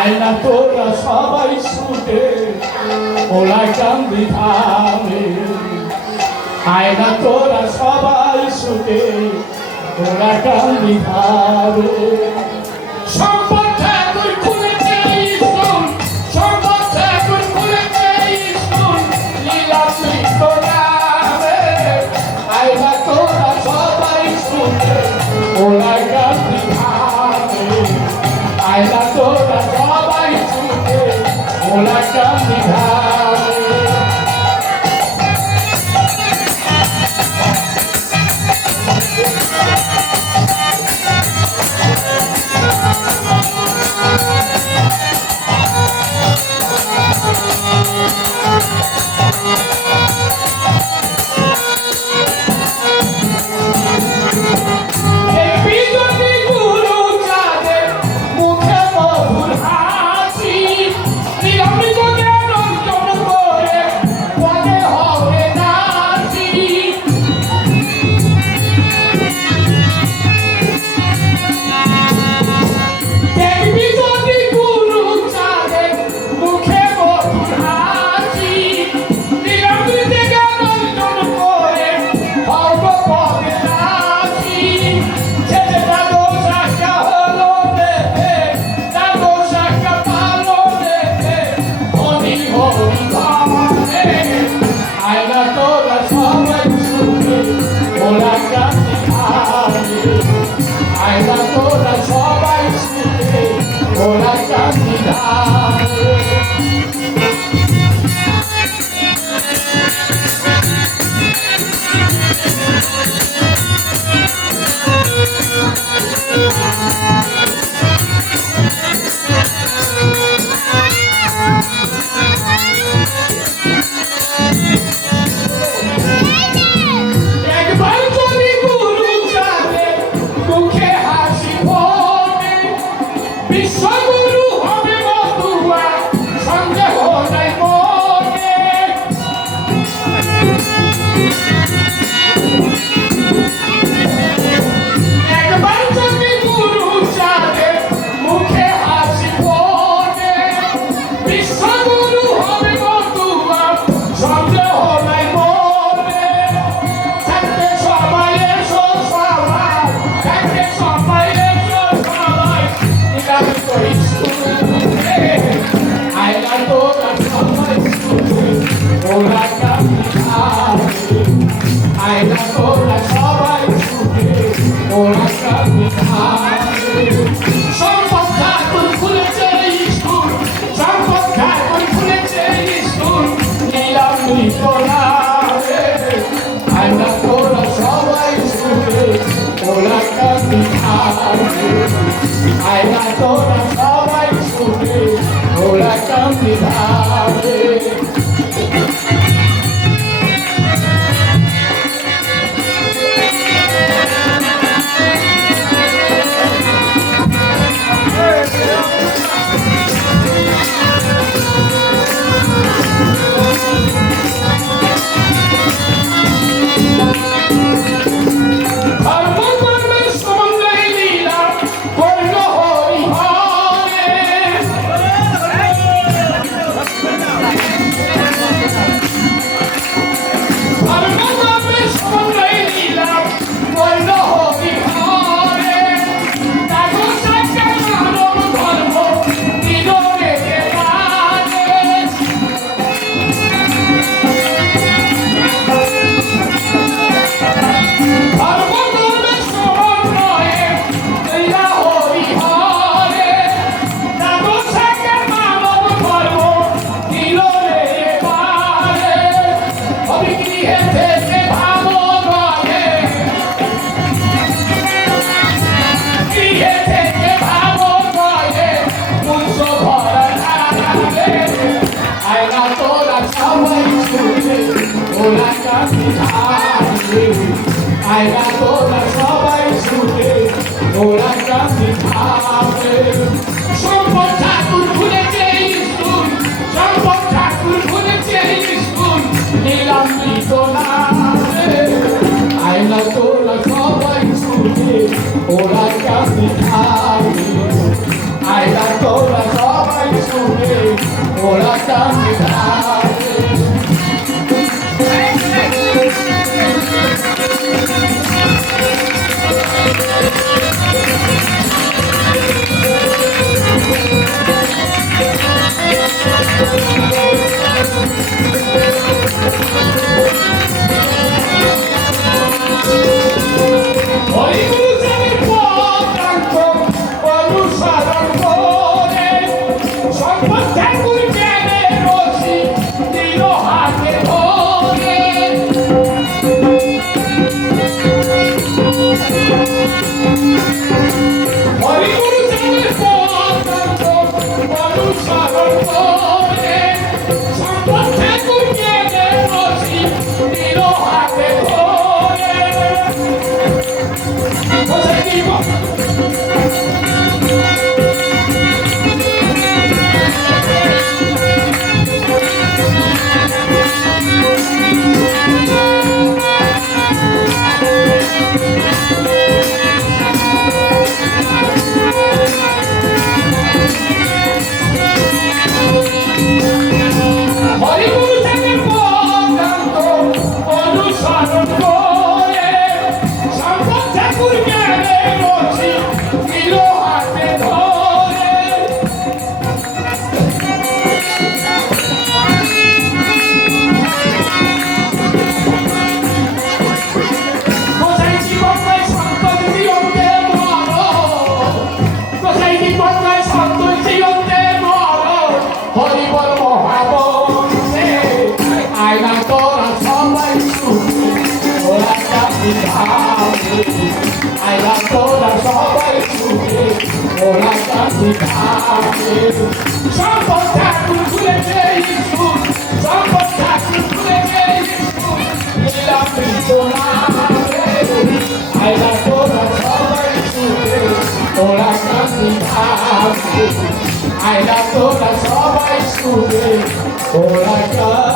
আয়না তোরা সবাই ছুটে ওলা কান্দি ধামে আয়না তোরা সবাই ছুটে ওলা কান্দি ধামে সব home. Bichão! কোথায় আয়না তোরা সবাই শুনে ওরা কাছে খাবে সম্পদ ঠাকুর খুলেছে স্কুল, সম্পদ ঠাকুর খুলেছে স্কুল, নিলাম্বিত নামে। আয়না তোরা সবাই শুনে ওরা কাছে খাবে আয়না তোরা সবাই শুনে ওরা কাছে খাবে Hey! আইলা তোরা সবাই শুনে ওরা কাছে খাবে সম্পদ ঠাকুর খুলেছে ইস্কুল সম্পদ ঠাকুর খুলেছে লীলা কৃষ্ণ নামে আইলা তোরা সবাই শুনে ওরা কাছে খাবে আইলা তোরা সবাই শুনে ওরা কাছে